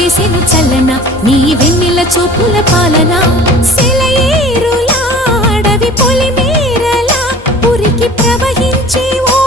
చేసెను చల్లన నీ వెన్నెల చూపుల పాలన సెలయేరులా అడవి పొలిమేరలా ఉరికి ప్రవహించే ఓ